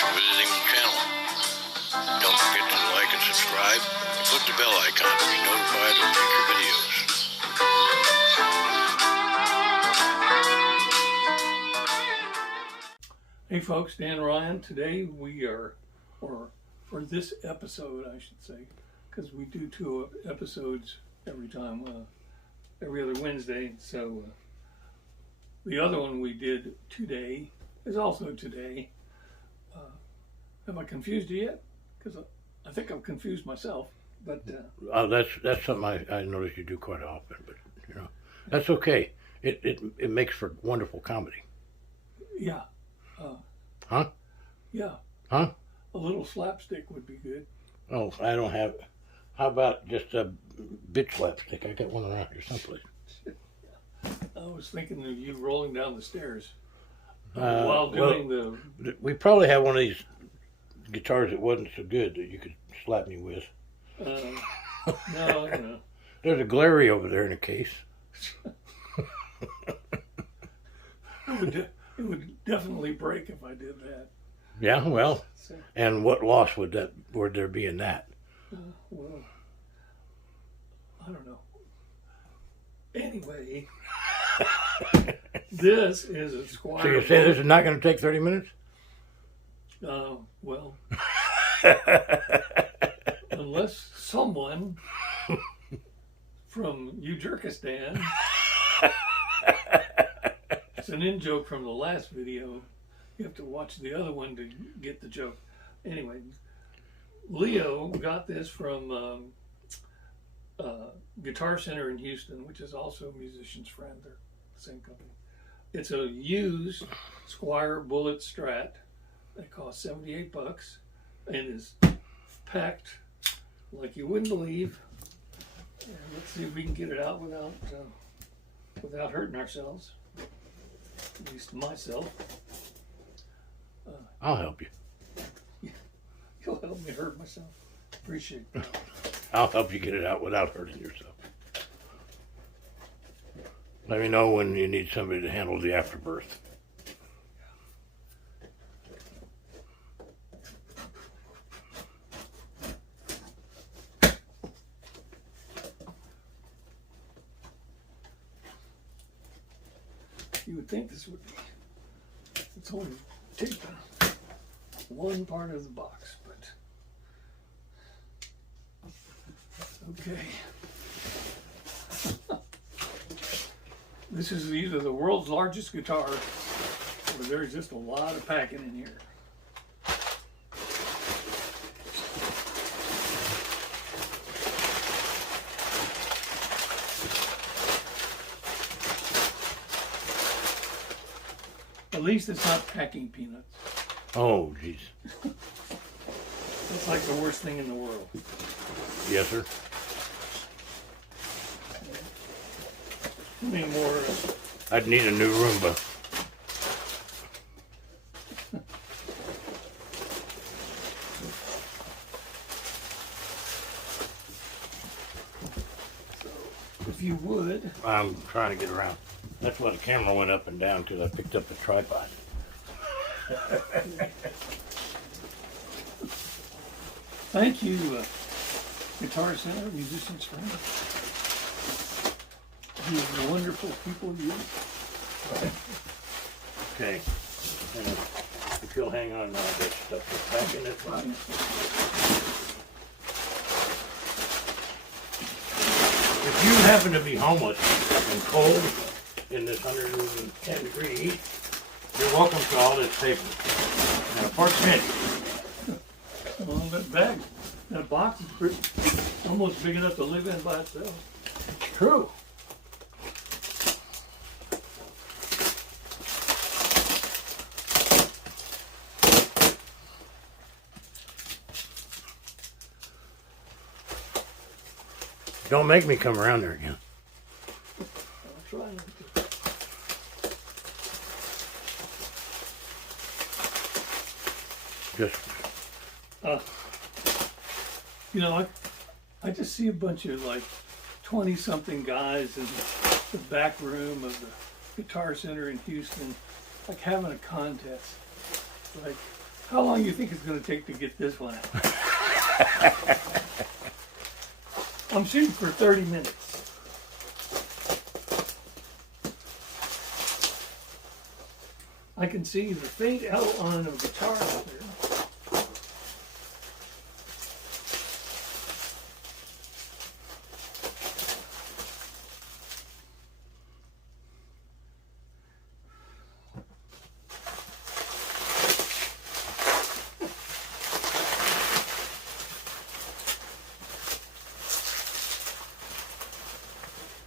for visiting the channel. Don't forget to like and subscribe and click the bell icon to be notified of future videos. Hey folks, Dan Ryan. Today we are, or for this episode I should say, because we do 2 episodes every time, every other Wednesday, so the other one we did today is also today. Have I confused you yet? Because I think I've confused myself, but... That's something I notice you do quite often, but you know, that's okay. It makes for wonderful comedy. Yeah. Huh? Yeah. Huh? A little slapstick would be good. Oh, I don't have... How about just a bitch slapstick? I got one around here someplace. I was thinking of you rolling down the stairs while doing We probably have one of these guitars that wasn't so good that you could slap me with. No. There's a Glary over there in a case. It would definitely break if I did that. Yeah, well, So, and what loss would there be in that? well, I don't know. Anyway, this is a Squier. So you say this is not going to take 30 minutes? Well, unless someone from Uzbekistan, it's an in-joke from the last video. You have to watch the other one to get the joke. Anyway, Leo got this from Guitar Center in Houston, which is also Musician's Friend. They're the same company. It's a used Squier Bullet Strat. It costs $78 and is packed like you wouldn't believe. And let's see if we can get it out without hurting ourselves. At least myself. I'll help you. You'll help me hurt myself. Appreciate it. I'll help you get it out without hurting yourself. Let me know when you need somebody to handle the afterbirth. You would think this would be, it's only taping one part of the box, but okay. This is either the world's largest guitar or there's just a lot of packing in here. At least it's not packing peanuts. Oh, jeez. It's like the worst thing in the world. Yes, sir. I mean, more. I'd need a new Roomba. If you would. I'm trying to get around. That's why the camera went up and down, because I picked up the tripod. Thank you, Guitar Center, Musician's Friend. You wonderful people you. Okay. And if you'll hang on, I'll get stuff back in this one. If you happen to be homeless and cold in this 110 degree heat, you're welcome to all this paper. And a pork pinch. Well, that bag, that box is almost big enough to live in by itself. True. Don't make me come around there again. I'll try not to. Just, You know, I just see a bunch of like 20-something guys in the back room of the Guitar Center in Houston, like having a contest. Like, How long do you think it's going to take to get this one out? I'm shooting for 30 minutes. I can see the faint outline of the guitar out there.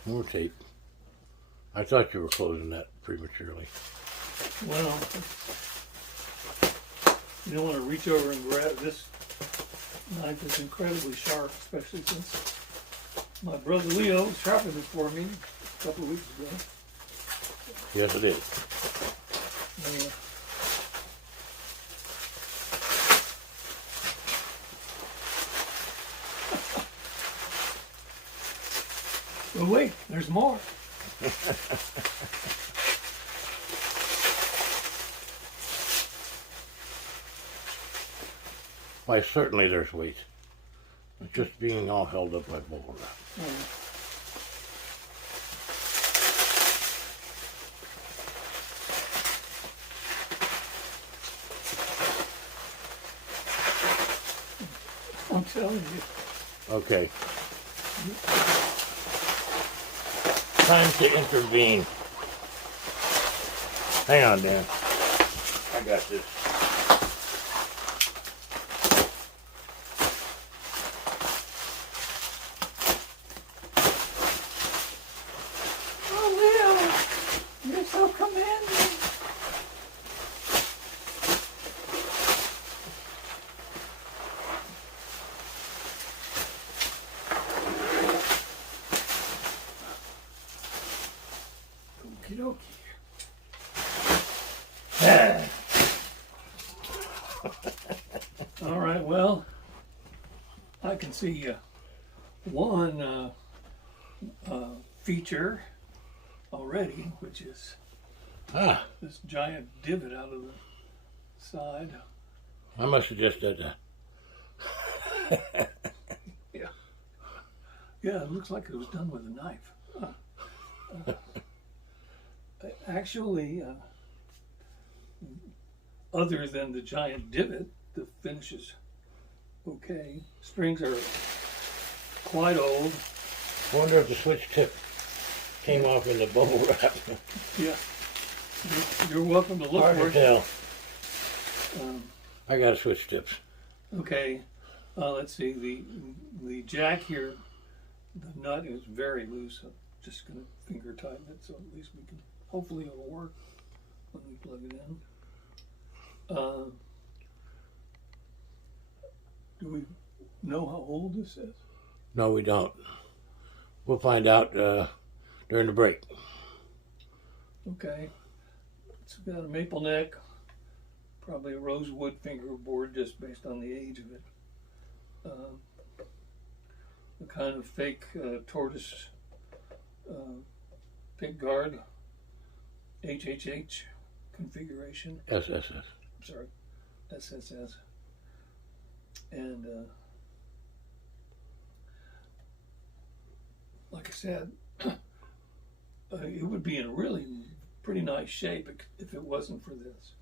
More tape. I thought you were closing that prematurely. Well, you don't want to reach over and grab this. Knife is incredibly sharp, especially since my brother Leo sharpened it for me a couple of weeks ago. Yes, it is. Oh wait, there's more. Why, certainly there's weight. It's just being all held up by bubble wrap. I'm telling you. Okay. Time to intervene. Hang on, Dan. I got this. Oh, Leo, you're so commanding. Okie dokie. All right, well, I can see one feature already, which is this giant divot out of the side. I must have just did that. Yeah, it looks like it was done with a knife. Actually, other than the giant divot, the finish is okay. Strings are quite old. I wonder if the switch tip came off in the bubble wrap. Yeah, you're welcome to look Hard for to it. tell. I got switch tips. Okay, let's see. The jack here, the nut is very loose. I'm just going to finger tighten it, so at least we can. Hopefully, it'll work when we plug it in. Do we know how old this is? No, we don't. We'll find out during the break. Okay, it's got a maple neck, probably a rosewood fingerboard, just based on the age of it. The kind of fake tortoise pick guard, HHH configuration. SSS. Sorry, SSS. And like I said, it would be in really pretty nice shape if it wasn't for this.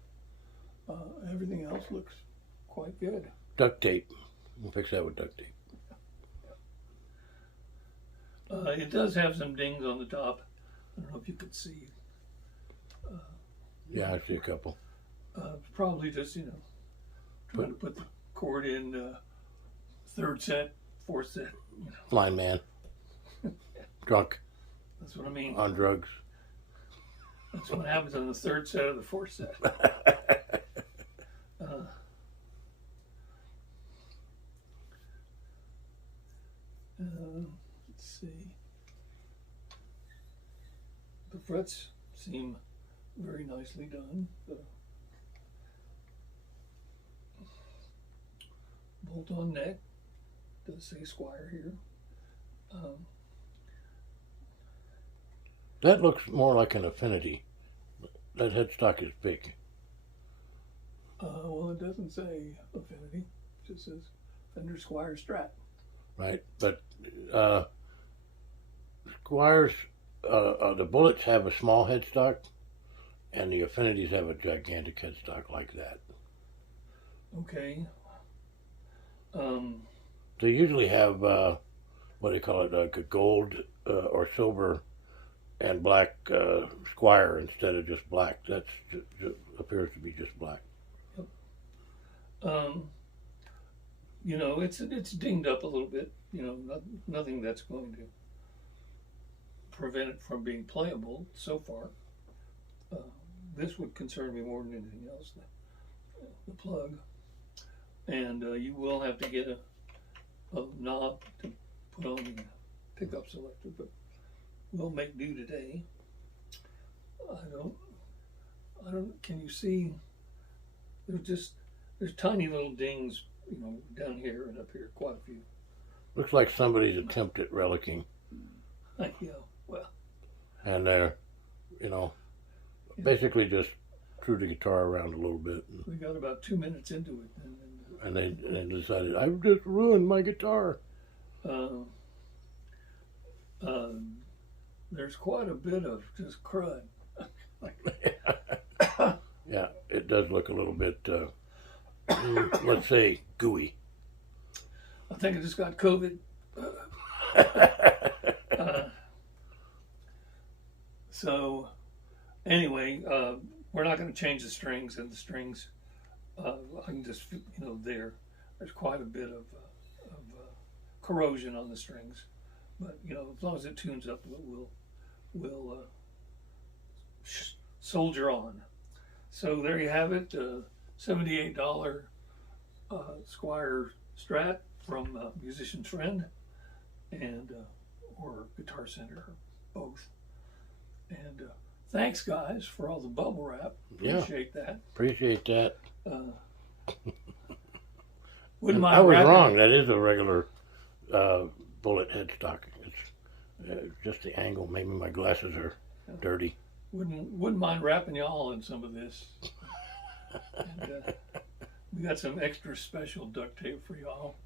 Everything else looks quite good. Duct tape. We'll fix that with duct tape. It does have some dings on the top. I don't know if you could see. Yeah, I see a couple. Probably just, trying to put the cord in third set, fourth set. Blind man. Drunk. That's what I mean. On drugs. That's what happens on the third set or the fourth set. Let's see. The frets seem very nicely done. The bolt-on neck does say Squier here. That looks more like an Affinity. That headstock is big. Well, it doesn't say affinity. It just says Fender Squier Strat. Right, but Squiers, the Bullets have a small headstock, and the Affinities have a gigantic headstock like that. Okay. They usually have what do you call it, like a gold or silver and black Squier instead of just black. That's just appears to be just black. You know, it's dinged up a little bit. You know, nothing that's going to prevent it from being playable so far. This would concern me more than anything else, the plug. And you will have to get a knob to put on the pickup selector, but we'll make do today. I don't, can you see, there's tiny little dings, you know, down here and up here, quite a few. Looks like somebody's attempt at relicking. Yeah, well. And they're, you know, basically just threw the guitar around a little bit. We got about 2 minutes into it. And they decided, I've just ruined my guitar. There's quite a bit of just crud. Yeah, it does look a little bit, let's say, gooey. I think I just got COVID. So, anyway, we're not going to change the strings, and the strings, I can just, you know, there's quite a bit of corrosion on the strings, but you know, as long as it tunes up, we'll soldier on. So there you have it, $78 Squier Strat from Musician's Friend and or Guitar Center, both. And thanks, guys, for all the bubble wrap. Appreciate that. Appreciate that. Wouldn't mind I was wrapping. wrong. That is a regular Bullet headstock. It's just the angle. Maybe my glasses are dirty. Wouldn't mind wrapping y'all in some of this. And, we got some extra special duct tape for y'all.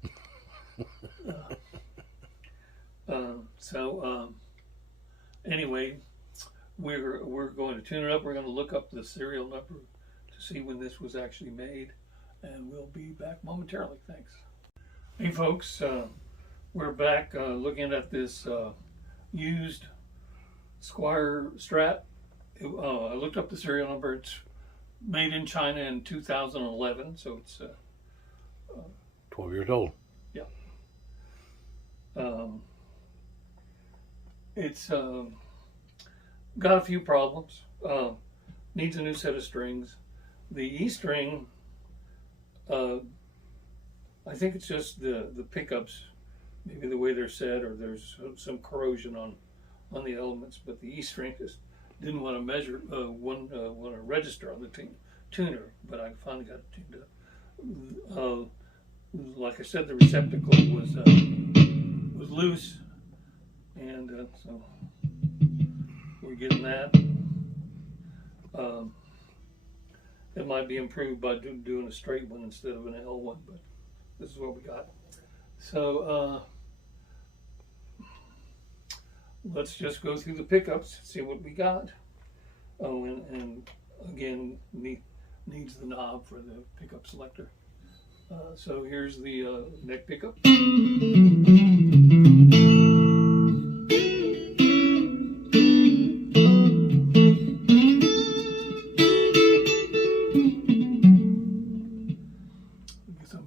Anyway, we're going to tune it up. We're going to look up the serial number to see when this was actually made, and we'll be back momentarily. Thanks. Hey folks, we're back looking at this used Squier Strat. I looked up the serial number. It's made in China in 2011, so it's 12 years old. Yeah. It's got a few problems. Needs a new set of strings. The E string, I think it's just the pickups, maybe the way they're set, or there's some corrosion on the elements. But the E string just didn't want to measure want to register on the tuner. But I finally got it tuned up. Like I said, the receptacle was loose, and so we're getting that. It might be improved by doing a straight one instead of an L one, but this is what we got. So let's just go through the pickups, see what we got. Oh, and again, needs the knob for the pickup selector. So here's the neck pickup.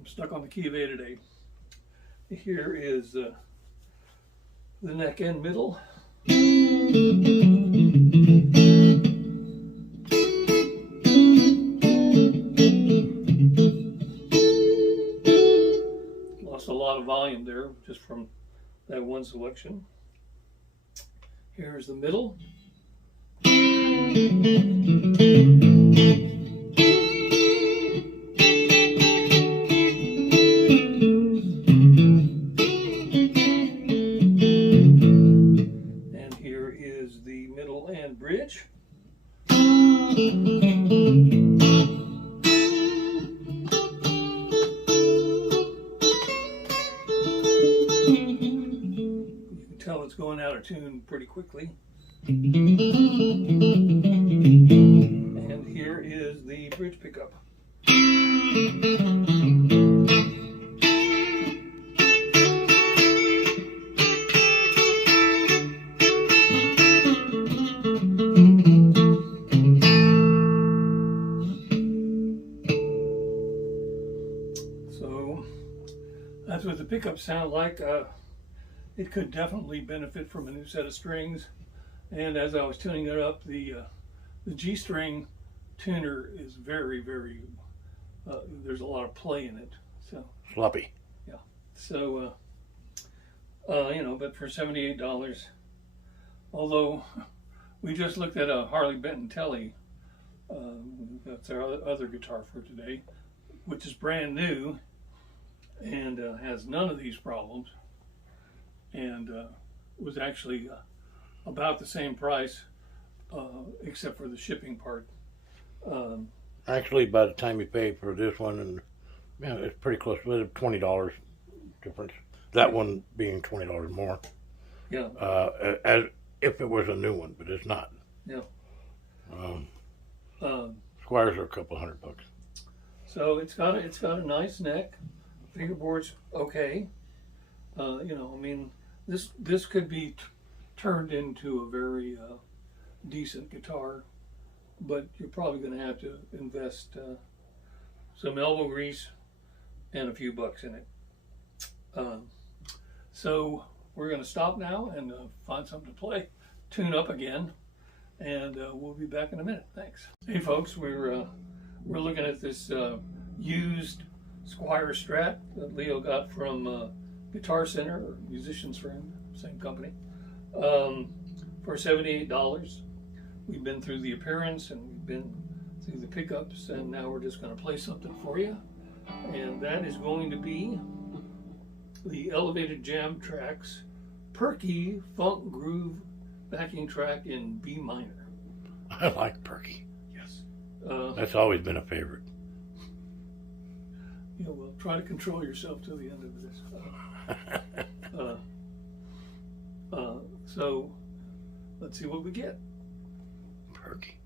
Stuck on the key of A today. Here is the neck and middle. Lost a lot of volume there just from that one selection. Here's the middle. Bridge. going out of tune pretty quickly. And here is the bridge pickup. So that's what the pickups sound like. It could definitely benefit from a new set of strings. And as I was tuning it up, the G-string tuner is very, very, there's a lot of play in it. So Sloppy. yeah. So, you know, but for $78, although we just looked at a Harley Benton Telly, that's our other guitar for today, which is brand new and has none of these problems, and was actually about the same price, except for the shipping part. Actually, by the time you pay for this one, and yeah, it's pretty close. $20 difference. That one being $20 more. Yeah. As if it was a new one, but it's not. Yeah. Squiers are a couple $100. So it's got a nice neck. Fingerboard's okay. You know, I mean, this could be turned into a very decent guitar, but you're probably going to have to invest some elbow grease and a few bucks in it. So we're going to stop now and find something to play, tune up again, and we'll be back in a minute. Thanks. Hey folks, we're looking at this used Squier Strat that Leo got from Guitar Center, or Musician's Friend, same company, for $78. We've been through the appearance and we've been through the pickups, and now we're just going to play something for you, and that is going to be the Elevated Jam Tracks Perky Funk Groove backing track in B minor. I like Perky. Yes. That's always been a favorite. Yeah, well, try to control yourself till the end of this. So let's see what we get. Perky.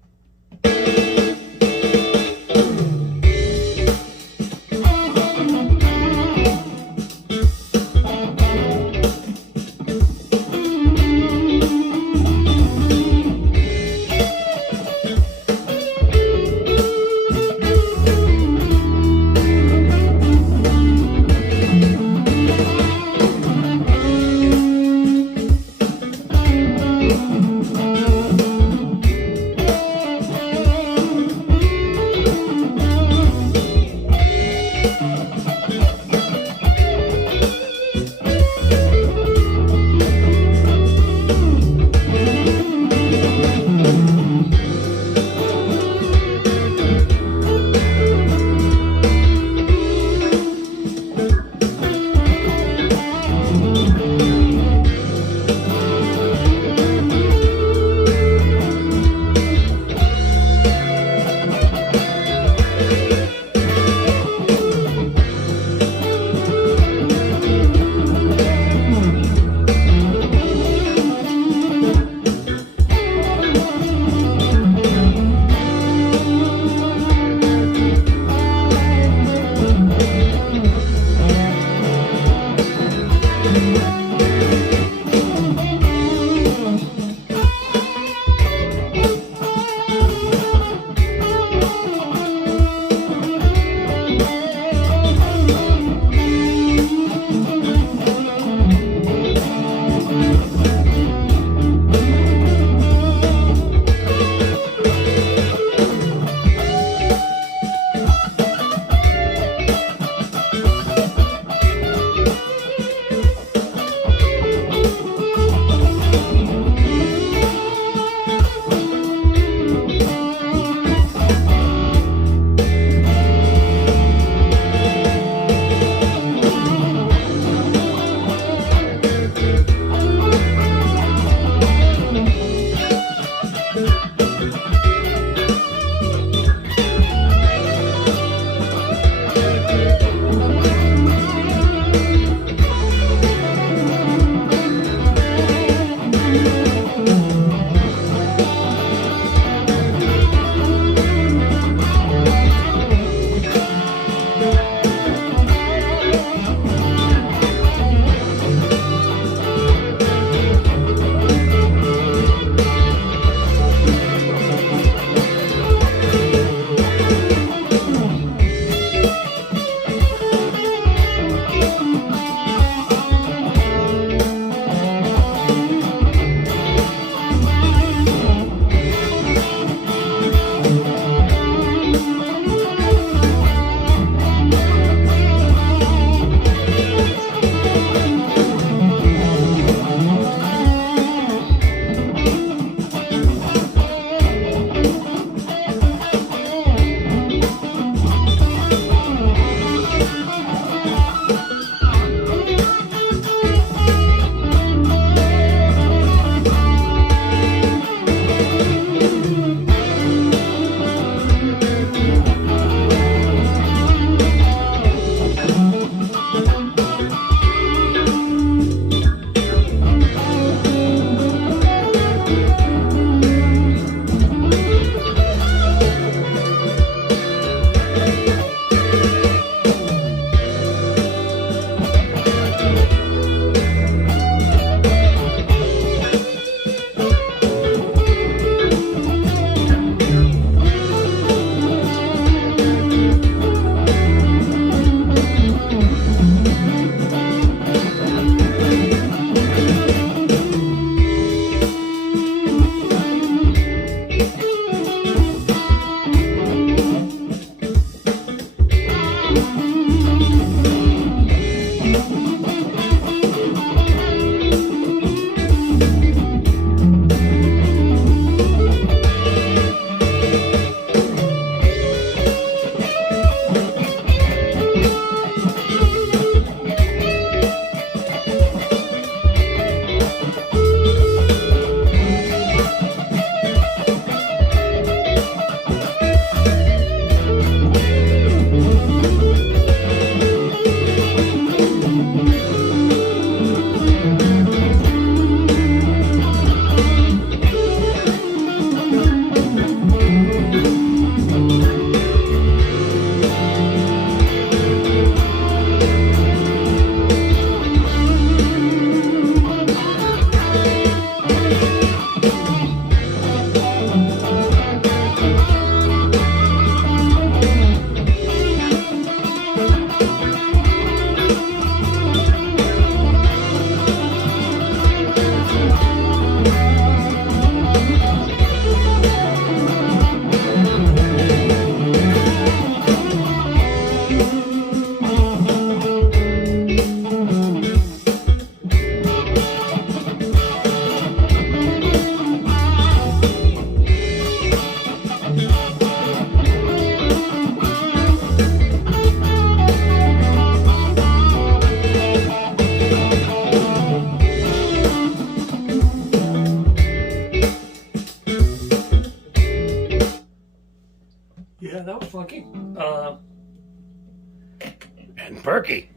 And perky.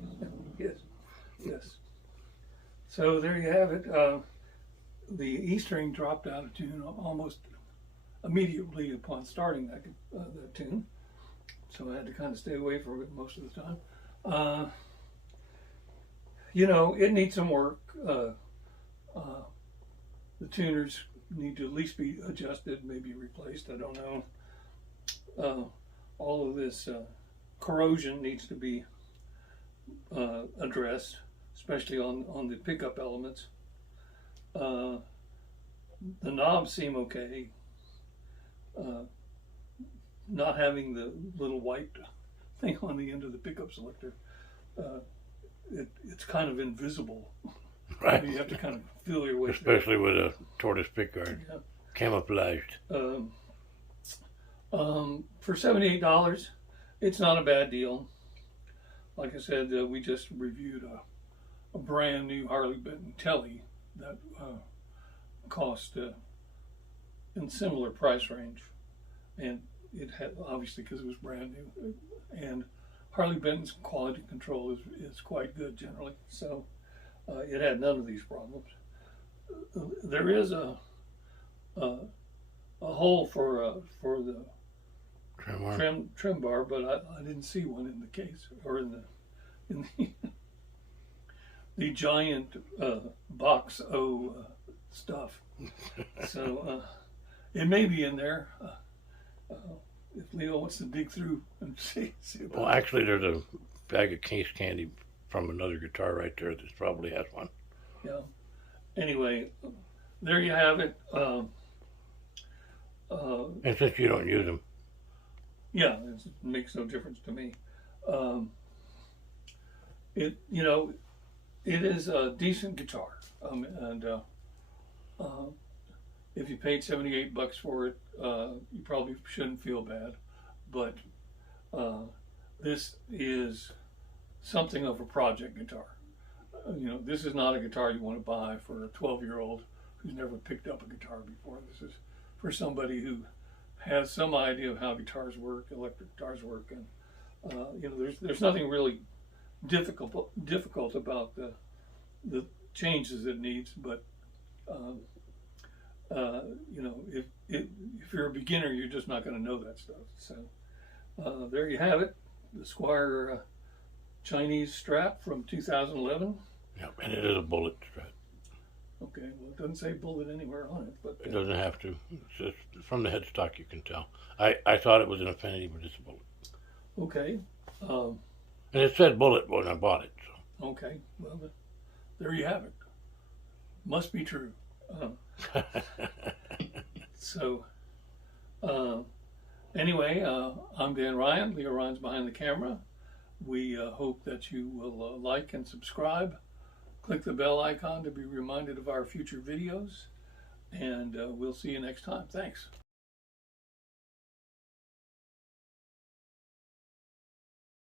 Yes, yes. So there you have it. The E string dropped out of tune almost immediately upon starting that tune, so I had to kind of stay away from it most of the time. It needs some work. The tuners need to at least be adjusted, maybe replaced. I don't know. All of this corrosion needs to be addressed, especially on the pickup elements. The knobs seem okay. Not having the little white thing on the end of the pickup selector, it's kind of invisible. Right. You have to kind of feel your way Especially with a tortoise pickguard. Yeah. Camouflaged. For $78, it's not a bad deal. Like I said, we just reviewed a brand new Harley Benton Telly that cost in similar price range, and it had, obviously, because it was brand new, and Harley Benton's quality control is quite good generally, so it had none of these problems. There is a hole for the trim bar, but I didn't see one in the case or in the the giant box O stuff. So it may be in there. If Leo wants to dig through and see about Well, actually, there's a bag of case candy from another guitar right there that probably has one. Yeah. Anyway, there you have it. And since you don't use them, Yeah, it makes no difference to me. It is a decent guitar, and if you paid $78 for it, you probably shouldn't feel bad. But this is something of a project guitar. This is not a guitar you want to buy for a 12-year-old who's never picked up a guitar before. This is for somebody who has some idea of how guitars work, electric guitars work, and there's nothing really difficult about the changes it needs. But if you're a beginner, you're just not going to know that stuff. So there you have it, the Squier Chinese Strat from 2011. yeah, and it is a Bullet Strat. Okay, well, it doesn't say Bullet anywhere on it, but It doesn't have to. It's just from the headstock you can tell. I thought it was an Affinity, but it's a Bullet. okay. And it said Bullet when I bought it. So. Okay, well, there you have it. Must be true. So, anyway, I'm Dan Ryan. Leo Ryan's behind the camera. We hope that you will like and subscribe. Click the bell icon to be reminded of our future videos. And we'll see you next time. Thanks.